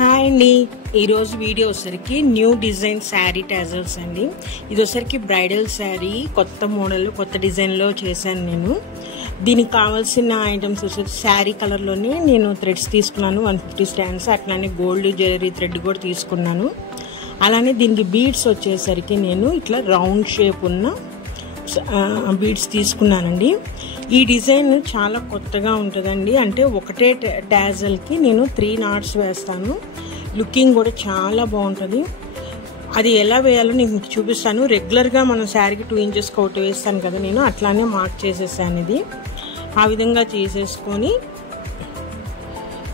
Hi అండి, ఈరోజు video వచ్చరికి న్యూ డిజైన్ శారీ టాజల్స్ అండి. ఇది వచ్చరికి బ్రైడల్ శారీ, కొత్త మోడల్, కొత్త డిజైన్లో చేశాను నేను. దీనికి కావాల్సిన ఐటమ్స్ వచ్చేసి శారీ కలర్లోనే నేను థ్రెడ్స్ తీసుకున్నాను 150 స్టాండ్స్, అట్లానే గోల్డ్ జ్యువెలరీ థ్రెడ్ కూడా తీసుకున్నాను. అలానే దీనికి బీడ్స్ వచ్చేసరికి నేను ఇట్లా రౌండ్ షేప్ ఉన్న బీడ్స్ తీసుకున్నానండి. ఈ డిజైన్ చాలా కొత్తగా ఉంటుందండి. అంటే ఒకటే టాజల్కి నేను 3 knots వేస్తాను. లుకింగ్ కూడా చాలా బాగుంటుంది. అది ఎలా వేయాలో నేను మీకు చూపిస్తాను. రెగ్యులర్గా మన శారీకి 2 inches ఒకటి వేస్తాను కదా, నేను అట్లానే మార్క్ చేసేసాను. ఇది ఆ విధంగా చేసేసుకొని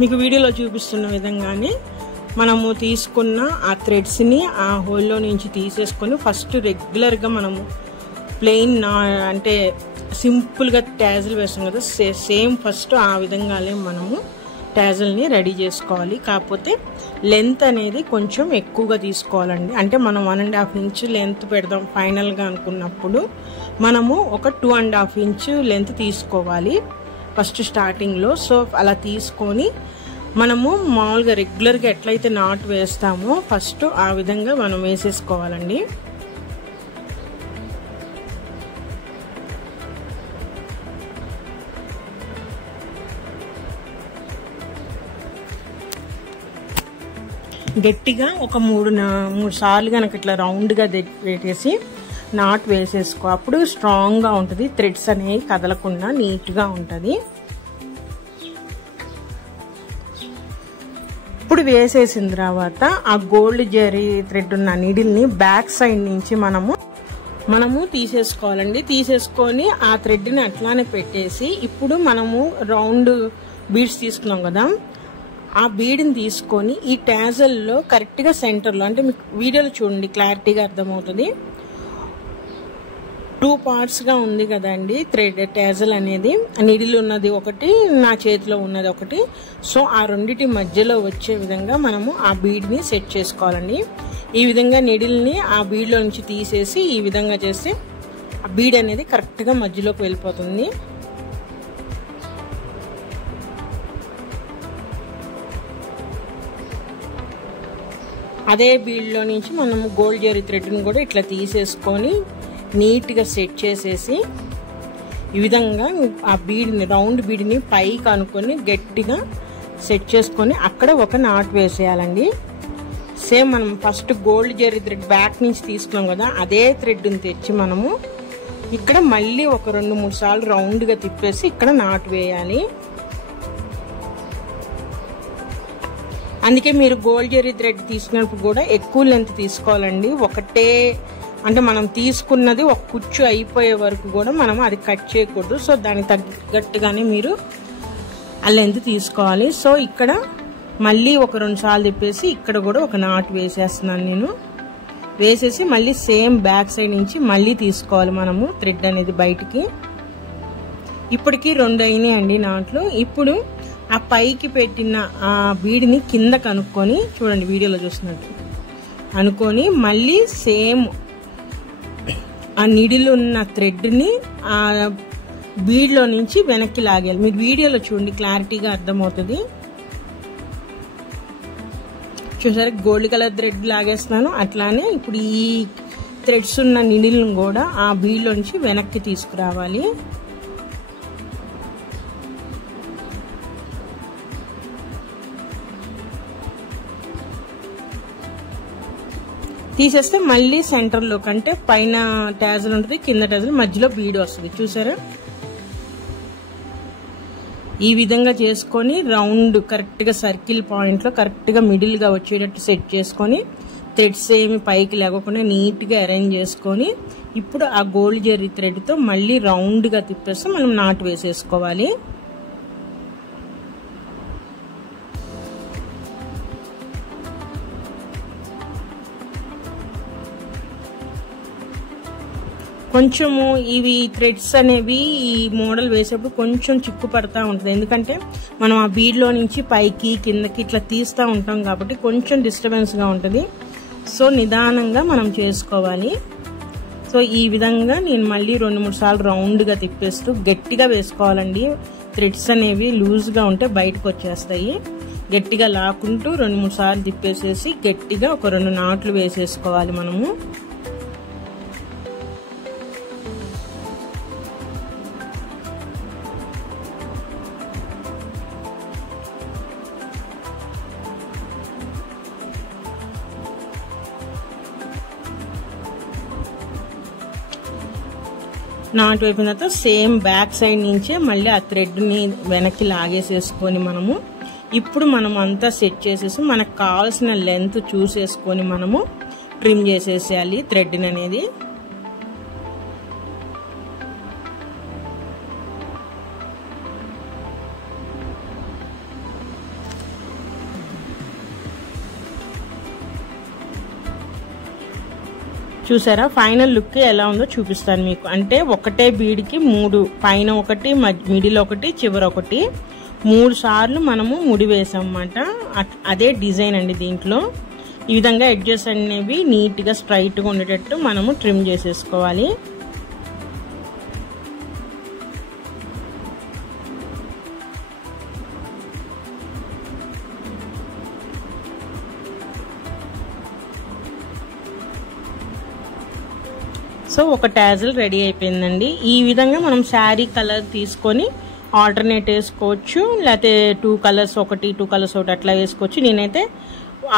మీకు వీడియోలో చూపిస్తున్న విధంగానే మనము తీసుకున్న ఆ థ్రెడ్స్ని ఆ హోల్లో నుంచి తీసేసుకొని ఫస్ట్ రెగ్యులర్గా మనము ప్లెయిన్ అంటే సింపుల్గా ట్యాజిల్ వేస్తాం కదా, సేమ్ ఫస్ట్ ఆ విధంగానే మనము ట్యాజిల్ని రెడీ చేసుకోవాలి. కాకపోతే లెంత్ అనేది కొంచెం ఎక్కువగా తీసుకోవాలండి. అంటే మనం 1.5 inch లెంత్ పెడదాం ఫైనల్గా అనుకున్నప్పుడు మనము ఒక 2.5 inch లెంత్ తీసుకోవాలి ఫస్ట్ స్టార్టింగ్లో. సో అలా తీసుకొని మనము మామూలుగా రెగ్యులర్గా ఎట్లయితే నాట్ వేస్తామో ఫస్ట్ ఆ విధంగా మనం వేసేసుకోవాలండి. గట్టిగా ఒక 3 సార్లు కనుక ఇట్లా రౌండ్గా పెట్టేసి నాట్ వేసేసుకో. అప్పుడు స్ట్రాంగ్గా ఉంటుంది, థ్రెడ్స్ అనేవి కదలకుండా నీట్గా ఉంటుంది. ఇప్పుడు వేసేసిన తర్వాత ఆ గోల్డ్ జరీ థ్రెడ్ ఉన్న నీడిల్ని బ్యాక్ సైడ్ నుంచి మనము తీసేసుకోవాలండి. తీసేసుకొని ఆ థ్రెడ్ని అట్లానే పెట్టేసి ఇప్పుడు మనము రౌండ్ బీడ్స్ తీసుకున్నాం కదా, ఆ బీడ్ని తీసుకొని ఈ టాజల్లో కరెక్ట్గా సెంటర్లో, అంటే మీకు వీడియోలో చూడండి క్లారిటీగా అర్థమవుతుంది. 2 partsగా ఉంది కదండి థ్రెడ్ టాజల్ అనేది. నీడిల్ ఉన్నది ఒకటి, నా చేతిలో ఉన్నది ఒకటి. సో ఆ రెండింటి మధ్యలో వచ్చే విధంగా మనము ఆ బీడ్ని సెట్ చేసుకోవాలండి. ఈ విధంగా నీడిల్ని ఆ బీడ్లో నుంచి తీసేసి ఈ విధంగా చేస్తే ఆ బీడ్ అనేది కరెక్ట్గా మధ్యలోకి వెళ్ళిపోతుంది. అదే బీడ్లో నుంచి మనము గోల్డ్ జరీ థ్రెడ్ని కూడా ఇట్లా తీసేసుకొని నీట్గా సెట్ చేసేసి ఈ విధంగా ఆ బీడ్ని, రౌండ్ బీడ్ని పైకి అనుకొని గట్టిగా సెట్ చేసుకొని అక్కడ ఒక నాట్ వేసేయాలండి. సేమ్ మనం first gold zari thread back నుంచి తీసుకున్నాం కదా, అదే థ్రెడ్ని తెచ్చి మనము ఇక్కడ మళ్ళీ ఒక 2-3 సార్లు రౌండ్గా తిప్పేసి ఇక్కడ నాట్ వేయాలి. అందుకే మీరు గోల్డ్ జరీ థ్రెడ్ తీసుకున్నప్పుడు కూడా ఎక్కువ లెంత్ తీసుకోవాలండి. ఒకటే అంటే మనం తీసుకున్నది ఒక కుచ్చు అయిపోయే వరకు కూడా మనం అది కట్ చేయకూడదు. సో దానికి తగ్గట్టుగానే మీరు ఆ లెంత్ తీసుకోవాలి. సో ఇక్కడ మళ్ళీ ఒక 2 సార్లు తిప్పేసి ఇక్కడ కూడా ఒక నాట్ వేసేస్తున్నాను నేను. వేసేసి మళ్ళీ సేమ్ బ్యాక్ సైడ్ నుంచి మళ్ళీ తీసుకోవాలి మనము థ్రెడ్ అనేది బయటికి. ఇప్పటికి 2 అయినాయి అండి నాట్లు. ఇప్పుడు ఆ పైకి పెట్టిన ఆ బీడ్ని కింద కనుక్కొని చూడండి, వీడియోలో చూస్తున్నట్టు అనుకొని మళ్ళీ సేమ్ ఆ నీడిల్ ఉన్న థ్రెడ్ని ఆ బీడ్లో నుంచి వెనక్కి లాగాలి. మీరు వీడియోలో చూడండి క్లారిటీగా అర్థమవుతుంది. చూసారా, గోల్డ్ కలర్ థ్రెడ్ లాగేస్తున్నాను. అట్లానే ఇప్పుడు ఈ థ్రెడ్స్ ఉన్న నీడిల్ని కూడా ఆ బీడ్లో నుంచి వెనక్కి తీసుకురావాలి. తీసేస్తే మళ్ళీ సెంటర్లో కంటే పైన టాజల్ ఉంటుంది, కింద టాజల్ మధ్యలో బీడ్ వస్తుంది. చూసారా, ఈ విధంగా చేసుకొని రౌండ్ కరెక్ట్గా సర్కిల్ పాయింట్లో కరెక్ట్గా మిడిల్గా వచ్చేటట్టు సెట్ చేసుకొని థ్రెడ్స్ ఏమి పైకి లేకుండా నీట్గా అరేంజ్ చేసుకొని ఇప్పుడు ఆ గోల్డ్ జరీ థ్రెడ్తో మళ్ళీ రౌండ్గా తిప్పేస్తే మనం నాటు వేసేసుకోవాలి. కొంచెము ఇవి థ్రెడ్స్ అనేవి ఈ మోడల్ వేసేప్పుడు కొంచెం చిక్కు పడతా ఉంటుంది. ఎందుకంటే మనం ఆ బీడ్లో నుంచి పైకి కిందకి ఇట్లా తీస్తూ ఉంటాం కాబట్టి కొంచెం డిస్టర్బెన్స్గా ఉంటుంది. సో నిదానంగా మనం చేసుకోవాలి. సో ఈ విధంగా నేను మళ్ళీ 2-3 సార్లు రౌండ్గా తిప్పేస్తూ గట్టిగా వేసుకోవాలండి. థ్రెడ్స్ అనేవి లూజ్గా ఉంటే బయటకు వచ్చేస్తాయి. గట్టిగా లాక్కుంటూ 2-3 సార్లు తిప్పేసేసి గట్టిగా ఒక 2 నాట్లు వేసేసుకోవాలి మనము. నాటు అయిపోయిన తర్వాత సేమ్ బ్యాక్ సైడ్ నుంచే మళ్ళీ ఆ థ్రెడ్ని వెనక్కి లాగేసేసుకొని మనము ఇప్పుడు మనం అంతా సెట్ చేసేసి మనకు కావాల్సిన లెంత్ చూసేసుకొని మనము ట్రిమ్ చేసేసేయాలి థ్రెడ్ని అనేది. చూసారా ఫైనల్ లుక్ ఎలా ఉందో చూపిస్తాను మీకు. అంటే ఒకటే బీడ్కి 3 పైన ఒకటి మిడిల్ ఒకటి చివర ఒకటి 3 సార్లు మనము ముడి వేసాం అన్నమాట. అదే డిజైన్ అండి. దీంట్లో ఈ విధంగా ఎడ్జెస్ అనేవి నీట్గా స్ట్రైట్గా ఉండేటట్టు మనము ట్రిమ్ చేసేసుకోవాలి. సో ఒక టాజిల్ రెడీ అయిపోయిందండి. ఈ విధంగా మనం శారీ కలర్ తీసుకొని ఆల్టర్నేట్ వేసుకోవచ్చు, లేకపోతే 2 కలర్స్ ఒకటి 2 కలర్స్ ఒకటి అట్లా వేసుకోవచ్చు. నేనైతే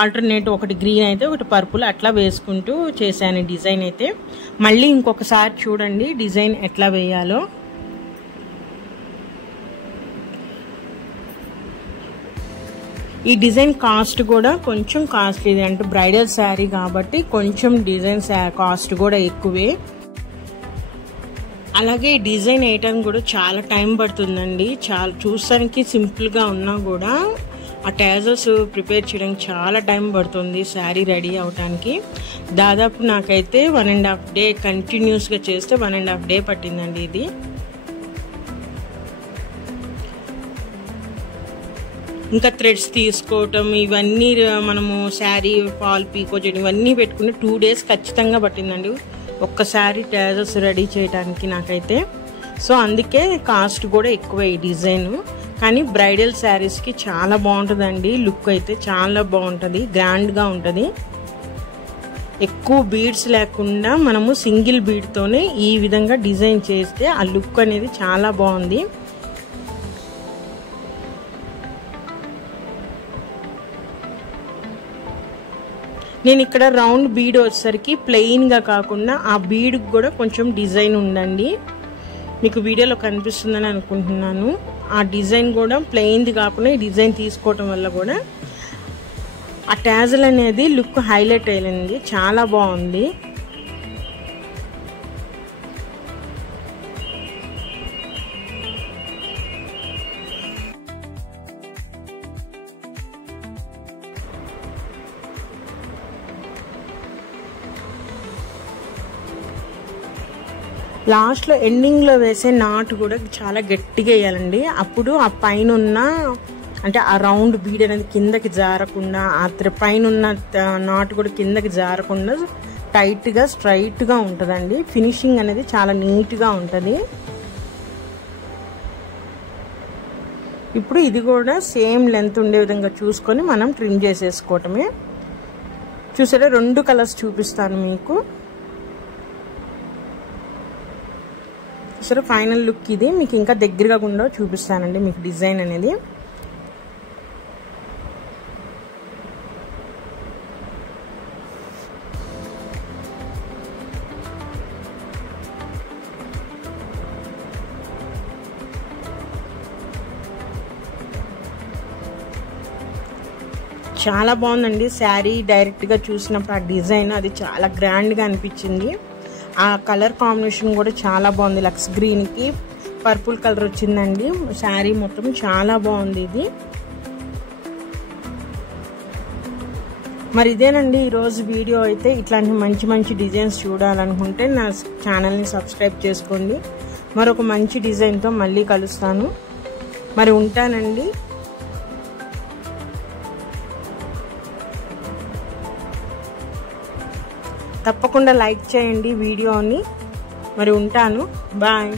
ఆల్టర్నేట్ ఒకటి గ్రీన్ అయితే ఒకటి పర్పుల్ అట్లా వేసుకుంటూ చేశాను డిజైన్ అయితే. మళ్ళీ ఇంకొకసారి చూడండి డిజైన్ ఎట్లా వేయాలో. ఈ డిజైన్ కాస్ట్ కూడా కొంచెం కాస్ట్లీ, అంటే బ్రైడల్ శారీ కాబట్టి కొంచెం డిజైన్ కాస్ట్ కూడా ఎక్కువే. అలాగే డిజైన్ వేయటానికి కూడా చాలా టైం పడుతుందండి. చాలా చూస్తానికి సింపుల్గా ఉన్నా కూడా ఆ టాజల్స్ ప్రిపేర్ చేయడానికి చాలా టైం పడుతుంది శారీ రెడీ అవడానికి. దాదాపు నాకైతే 1.5 డే కంటిన్యూస్గా చేస్తే 1.5 డే పట్టిందండి ఇది. ఇంకా థ్రెడ్స్ తీసుకోవటం ఇవన్నీ మనము శారీ ఫాల్ పీకో చేయడం ఇవన్నీ పెట్టుకుని 2 డేస్ ఖచ్చితంగా పట్టిందండి ఒక్కసారి టాజల్స్ రెడీ చేయడానికి నాకైతే. సో అందుకే కాస్ట్ కూడా ఎక్కువ ఈ డిజైన్. కానీ బ్రైడల్ శారీస్కి చాలా బాగుంటుందండి. లుక్ అయితే చాలా బాగుంటుంది, గ్రాండ్గా ఉంటుంది. ఎక్కువ బీడ్స్ లేకుండా మనము సింగిల్ బీడ్తోనే ఈ విధంగా డిజైన్ చేస్తే ఆ లుక్ అనేది చాలా బాగుంది. నేను ఇక్కడ రౌండ్ బీడ్ వచ్చేసరికి ప్లెయిన్గా కాకుండా ఆ బీడ్కి కూడా కొంచెం డిజైన్ ఉందండి. మీకు వీడియోలో కనిపిస్తుందని అనుకుంటున్నాను. ఆ డిజైన్ కూడా ప్లెయిన్ది కాకుండా ఈ డిజైన్ తీసుకోవటం వల్ల కూడా ఆ టాజల్ అనేది లుక్ హైలైట్ అయ్యింది, చాలా బాగుంది. లాస్ట్లో ఎండింగ్లో వేసే నాటు కూడా చాలా గట్టిగా వేయాలండి. అప్పుడు ఆ పైన ఉన్న అంటే ఆ రౌండ్ బీడ్ అనేది కిందకి జారకుండా, ఆ పైన ఉన్న నాటు కూడా కిందకి జారకుండా టైట్గా స్ట్రైట్గా ఉంటుందండి. ఫినిషింగ్ అనేది చాలా నీట్గా ఉంటుంది. ఇప్పుడు ఇది కూడా సేమ్ లెంత్ ఉండే విధంగా చూసుకొని మనం ట్రిమ్ చేసేసుకోవటమే. చూసారా 2 కలర్స్ చూపిస్తాను మీకు. సరే ఫైనల్ లుక్ ఇది. మీకు ఇంకా దగ్గరగా కూడా చూపిస్తానండి మీకు డిజైన్ అనేది. చాలా బాగుందండి శారీ. డైరెక్ట్గా చూసినప్పుడు ఆ డిజైన్ అది చాలా గ్రాండ్గా అనిపించింది. ఆ కలర్ కాంబినేషన్ కూడా చాలా బాగుంది. లక్స్ గ్రీన్కి పర్పుల్ కలర్ వచ్చిందండి. శారీ మొత్తం చాలా బాగుంది ఇది. మరి ఇదేనండి ఈరోజు వీడియో అయితే. ఇట్లాంటి మంచి మంచి డిజైన్స్ చూడాలనుకుంటే నా ఛానల్ని సబ్స్క్రైబ్ చేసుకోండి. మరొక మంచి డిజైన్తో మళ్ళీ కలుస్తాను. మరి ఉంటానండి. తప్పకుండా లైక్ చేయండి వీడియోని. మరి ఉంటాను. బాయ్.